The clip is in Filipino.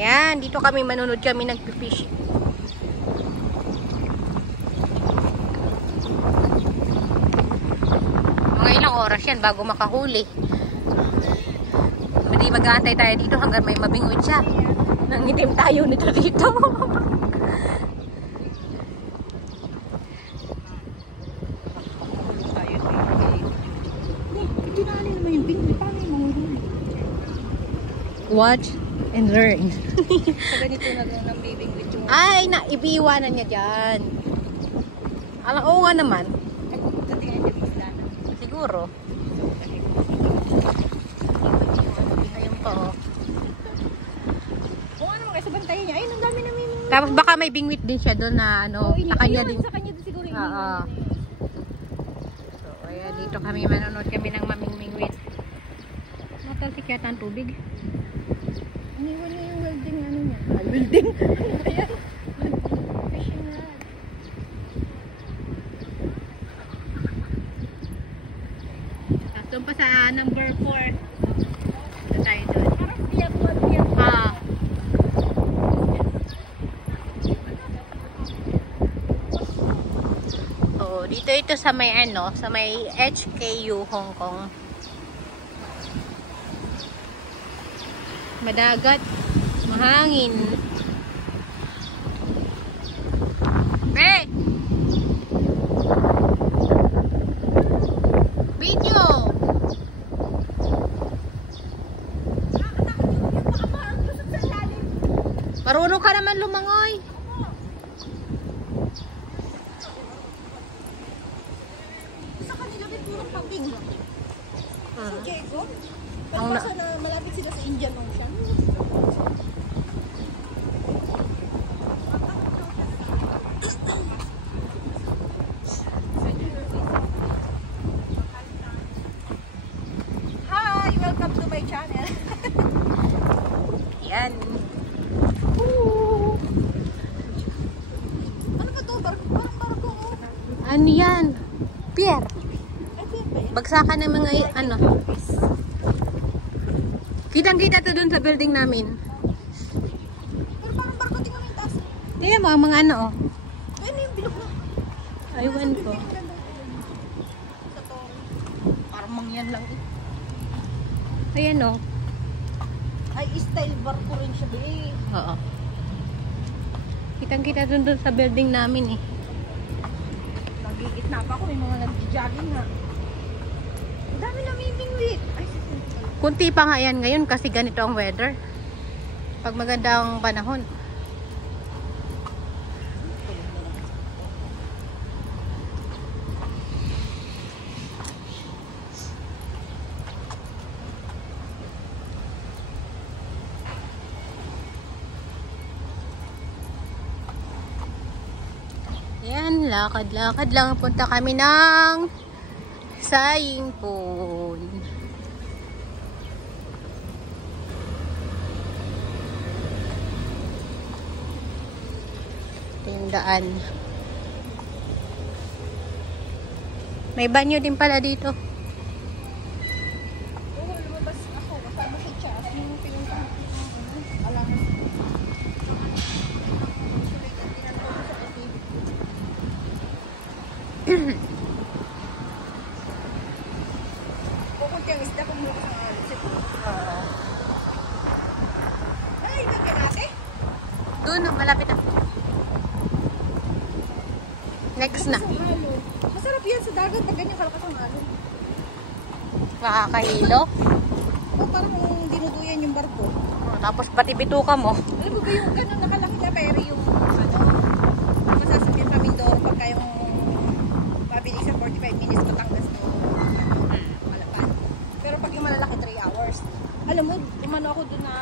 Ayan, dito kami manunod kami nagpifish. Mga ilang oras yan bago makahuli. Hindi mag-aantay tayo dito hanggang may mabingoy siya. Nangitim tayo nito dito. Watch and learn. Sa ganito na lang ng babying with yung... Ay, ibiiwanan niya dyan. Alam, oo nga naman. Ay, pupunta tingnan niya isla. Siguro. Ayun pa, oh. Oo nga naman, kasi bantayan niya. Ayun, ang dami namin. Tapos baka may bingwit din siya doon na ano, sa kanya din. Sa kanya din siguro yung Oo. So, ayan, dito kami manonood kami ng mamingwit. Matalsik yata ang tubig. Iniwan niya yung welding ano niya. Ay, welding? Ayan. Fishing rod. Tapos doon pa sa number 4. Doon tayo doon. Parang biyag. Ah. Oo, dito ito sa may ano, sa may HKU Hong Kong. Madagat, mahangin. Video. Marunong ka naman lumangoy. Sa kanila may purong pambing. Sa Diego. Ang Palibasa na malapit sila sa Indian Ocean. Hi! Welcome to my channel. Yan. Ano ba to? Parang barko. Ano yan? Pier. Ay, ba yan? Bagsakan ng mga ano. Kitang-kita to dun sa building namin. Pero parang barko, tingnan mo yung taas. Tingnan mo ang mga ano, oh. Ano yung bilog na? Aywan ko. Sa to. Parang mangyan lang eh. Ayan, oh. Ay, style barko rin siya eh. Oo. Kitang-kita dun sa building namin, eh. Nagigitna pa ako, may mga nag-jogging na. Ang dami namimingwit. Ay, Kunti pa nga yan ngayon kasi ganito ang weather. Pag maganda ang panahon. Yan, lakad-lakad lang. Punta kami ng Saying Pond. Ito yung daan. May banyo din pala dito. oo, lumabas ako. Kasama si Chas. Yung pinunta ko. Alam mo. Pupunti ang isda kung lukas ang alis. Ay, bagyan natin. Doon, malapit na. Next na. Masarap yan sa dagat pag ganyan kalakas ang alon. Makakahilo. O parang dinuduyan yung barko. Tapos pati bituka mo. Alam mo ba yung gano'n nakalaki na pero yung masasakyan sa Mindoro pagka yung mabilis sa 45 minutes Batangas to Malapan. Pero pag yung malalaki 3 hours. Alam mo, umano ako doon na